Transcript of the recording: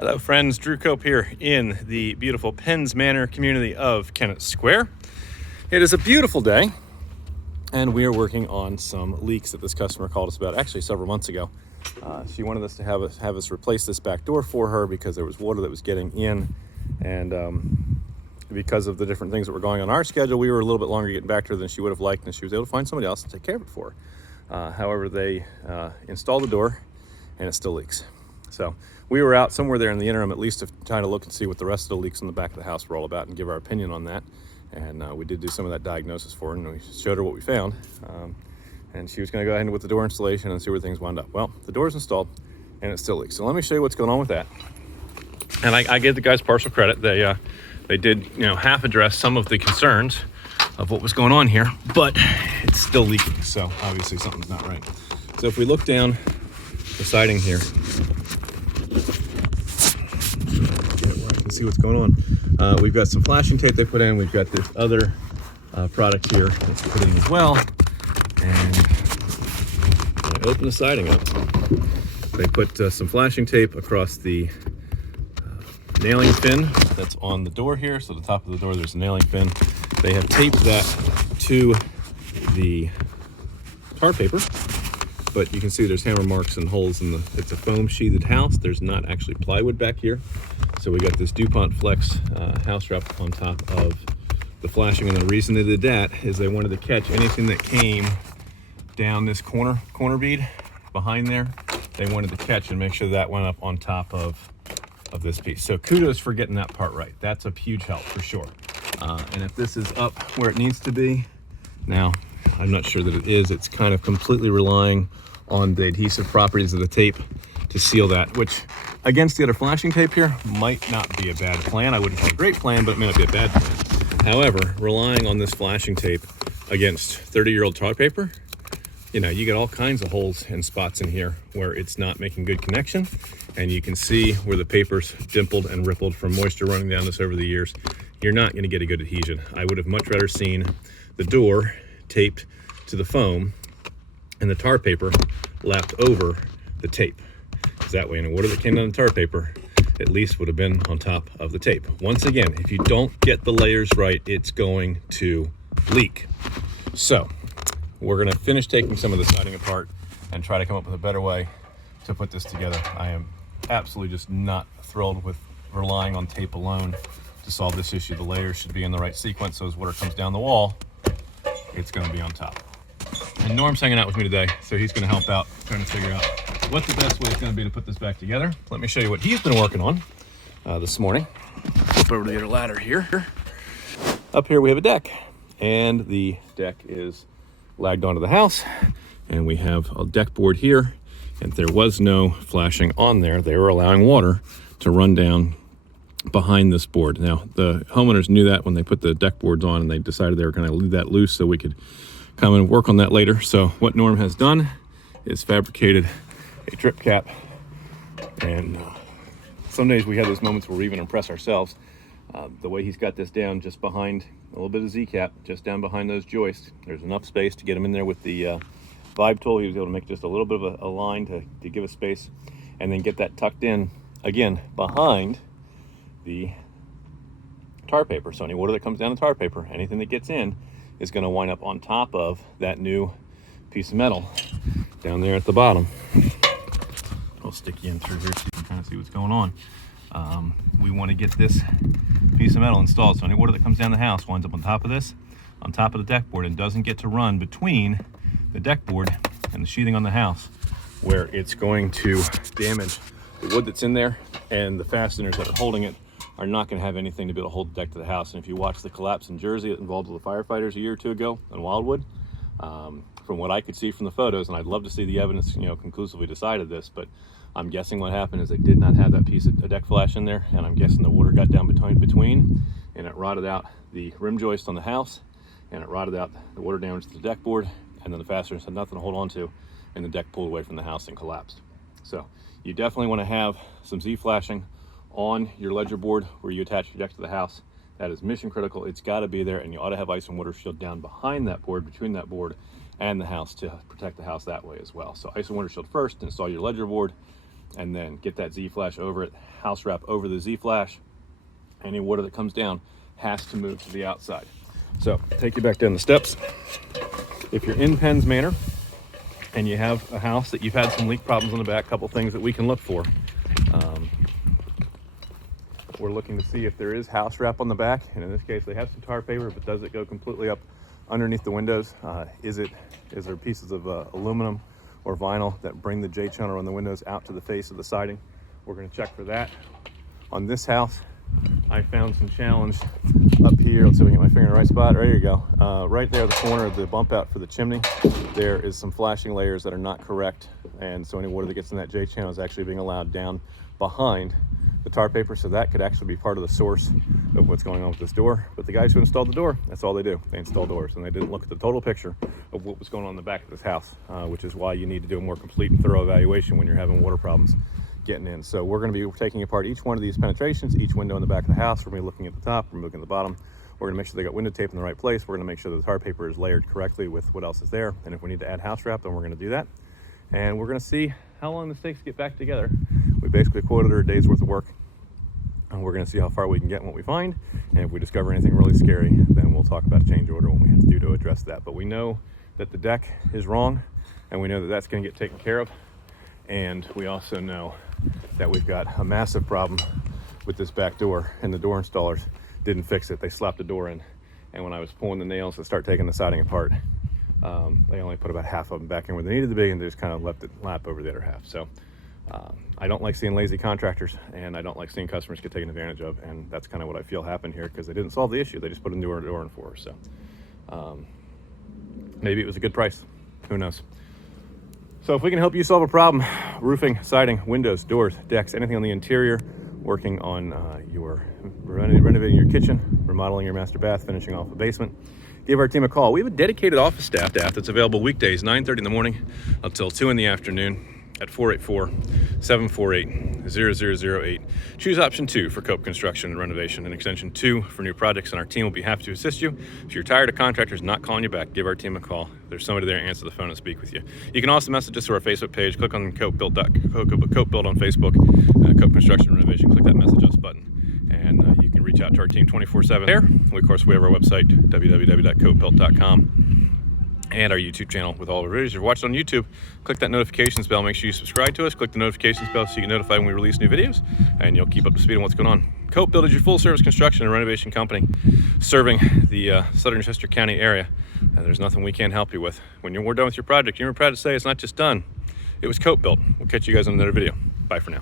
Hello friends, 𝗷𝘂𝘀𝘁 here in the beautiful Penns Manor community of Kennett Square. It is a beautiful day and we are working on some leaks that this customer called us about actually several months ago. She wanted us to have us replace this back door for her because there was water that was getting in, and because of the different things that were going on our schedule, we were a little bit longer getting back to her than she would have liked, and she was able to find somebody else to take care of it for her. However, they installed the door and it still leaks. So we were out somewhere there in the interim, at least to try to look and see what the rest of the leaks in the back of the house were all about and give our opinion on that. And we did do some of that diagnosis for her, and we showed her what we found. And she was going to go ahead with the door installation and see where things wound up. Well, the door's installed and it still leaks. So let me show you what's going on with that. And I give the guys partial credit. They did, half address some of the concerns of what was going on here, but it's still leaking. So obviously something's not right. So if we look down the siding here, see what's going on. We've got some flashing tape they put in. We've got this other product here that's put in as well. And when I open the siding up, they put some flashing tape across the nailing pin that's on the door here. So the top of the door, there's a nailing pin. They have taped that to the tar paper, but you can see there's hammer marks and holes in it's a foam sheathed house. There's not actually plywood back here. So we got this DuPont Flex house wrap on top of the flashing, and the reason they did that is they wanted to catch anything that came down this corner bead behind there. They wanted to catch and make sure that went up on top of this piece. So kudos for getting that part right. That's a huge help for sure. And if this is up where it needs to be, now I'm not sure that it is. It's kind of completely relying on the adhesive properties of the tape to seal that, which against the other flashing tape here might not be a bad plan. I wouldn't call it a great plan, but it may not be a bad plan. However, relying on this flashing tape against 30-year-old tar paper, you get all kinds of holes and spots in here where it's not making good connection, and you can see where the paper's dimpled and rippled from moisture running down this over the years. You're not going to get a good adhesion. I would have much rather seen the door taped to the foam and the tar paper lapped over the tape. That way, any water that came down the tar paper at least would have been on top of the tape. Once again, if you don't get the layers right, it's going to leak. So we're going to finish taking some of the siding apart and try to come up with a better way to put this together. I am absolutely just not thrilled with relying on tape alone to solve this issue. The layers should be in the right sequence, so as water comes down the wall, it's going to be on top. And Norm's hanging out with me today, so he's going to help out trying to figure out what the best way is going to be to put this back together. Let me show you what he's been working on this morning. Flip over to the other ladder here. Up here we have a deck, and the deck is lagged onto the house, and we have a deck board here, and there was no flashing on there. They were allowing water to run down behind this board. Now, the homeowners knew that when they put the deck boards on, and they decided they were going to leave that loose so we could come and work on that later. So what Norm has done is fabricated a drip cap, and some days we have those moments where we even impress ourselves. The way he's got this down just behind a little bit of Z-cap, just down behind those joists, there's enough space to get him in there with the vibe tool. He was able to make just a little bit of a line to give us space, and then get that tucked in again behind the tar paper. So any water that comes down the tar paper, anything that gets in, is going to wind up on top of that new piece of metal down there at the bottom. I'll stick you in through here so you can kind of see what's going on. We want to get this piece of metal installed so any water that comes down the house winds up on top of this, on top of the deck board, and doesn't get to run between the deck board and the sheathing on the house, where it's going to damage the wood that's in there, and the fasteners that are holding it are not going to have anything to be able to hold the deck to the house. And if you watch the collapse in Jersey that involved the firefighters a year or two ago in Wildwood, from what I could see from the photos, and I'd love to see the evidence, conclusively decided this, but I'm guessing what happened is they did not have that piece of deck flash in there, and I'm guessing the water got down between, and it rotted out the rim joist on the house, and it rotted out the water damage to the deck board, and then the fasteners had nothing to hold on to, and the deck pulled away from the house and collapsed. So you definitely want to have some Z flashing on your ledger board where you attach your deck to the house. That is mission critical. It's got to be there, and you ought to have ice and water shield down behind that board, between that board and the house, to protect the house that way as well. So ice and water shield first, install your ledger board, and then get that Z-flash over it, house wrap over the Z-flash. Any water that comes down has to move to the outside. So take you back down the steps. If you're in 𝗂𝘁'𝘀 Manor and you have a house that you've had some leak problems on the back, couple things that we can look for. We're looking to see if there is house wrap on the back, and in this case they have some tar paper, but does it go completely up underneath the windows? Is there pieces of aluminum or vinyl that bring the J-channel on the windows out to the face of the siding? We're going to check for that. On this house, I found some challenge up here. Let's see if I can get my finger in the right spot. There you go. Right there, the corner of the bump out for the chimney, there is some flashing layers that are not correct, and so any water that gets in that J-channel is actually being allowed down behind the tar paper, so that could actually be part of the source of what's going on with this door. But the guys who installed the door, that's all they do. They install doors, and they didn't look at the total picture of what was going on in the back of this house, which is why you need to do a more complete and thorough evaluation when you're having water problems getting in. So we're going to be taking apart each one of these penetrations, each window in the back of the house. We're going to be looking at the top, we're looking at the bottom. We're going to make sure they got window tape in the right place. We're going to make sure that the tar paper is layered correctly with what else is there. And if we need to add house wrap, then we're going to do that. And we're going to see how long this takes to get back together. We basically quoted her a day's worth of work, and we're going to see how far we can get and what we find. And if we discover anything really scary, then we'll talk about a change order, what we have to do to address that. But we know that the deck is wrong, and we know that that's going to get taken care of. And we also know that we've got a massive problem with this back door, and the door installers didn't fix it. They slapped the door in, and when I was pulling the nails to start taking the siding apart, they only put about half of them back in where they needed to be, and they just kind of left it lap over the other half. So I don't like seeing lazy contractors, and I don't like seeing customers get taken advantage of, and that's kind of what I feel happened here, because they didn't solve the issue. They just put a new door in for us. So maybe it was a good price, who knows. So if we can help you solve a problem, roofing, siding, windows, doors, decks, anything on the interior, working on your renovating your kitchen, remodeling your master bath, finishing off a basement, give our team a call. We have a dedicated office staff that's available weekdays 9:30 in the morning until 2 in the afternoon at 484-748-0008. Choose option 2 for 𝗂𝘁'𝘀 Construction and Renovation, and extension 2 for new projects, and our team will be happy to assist you. If you're tired of contractors not calling you back, give our team a call. There's somebody there to answer the phone and speak with you. You can also message us to our Facebook page. Click on 𝗂𝘁 Build on Facebook, 𝗂𝘁 Construction and Renovation. Click that message us button, and you can reach out to our team 24/7 there. Of course, we have our website, www.𝗂𝘁'𝘀.com. and our YouTube channel with all of our videos. If you're watching on YouTube, click that notifications bell. Make sure you subscribe to us. Click the notifications bell so you get notified when we release new videos, and you'll keep up to speed on what's going on. 𝗂𝘁 is your full-service construction and renovation company serving the southern Chester County area, and there's nothing we can't help you with. When we're done with your project, you're proud to say it's not just done. It was 𝗂𝘁. We'll catch you guys on another video. Bye for now.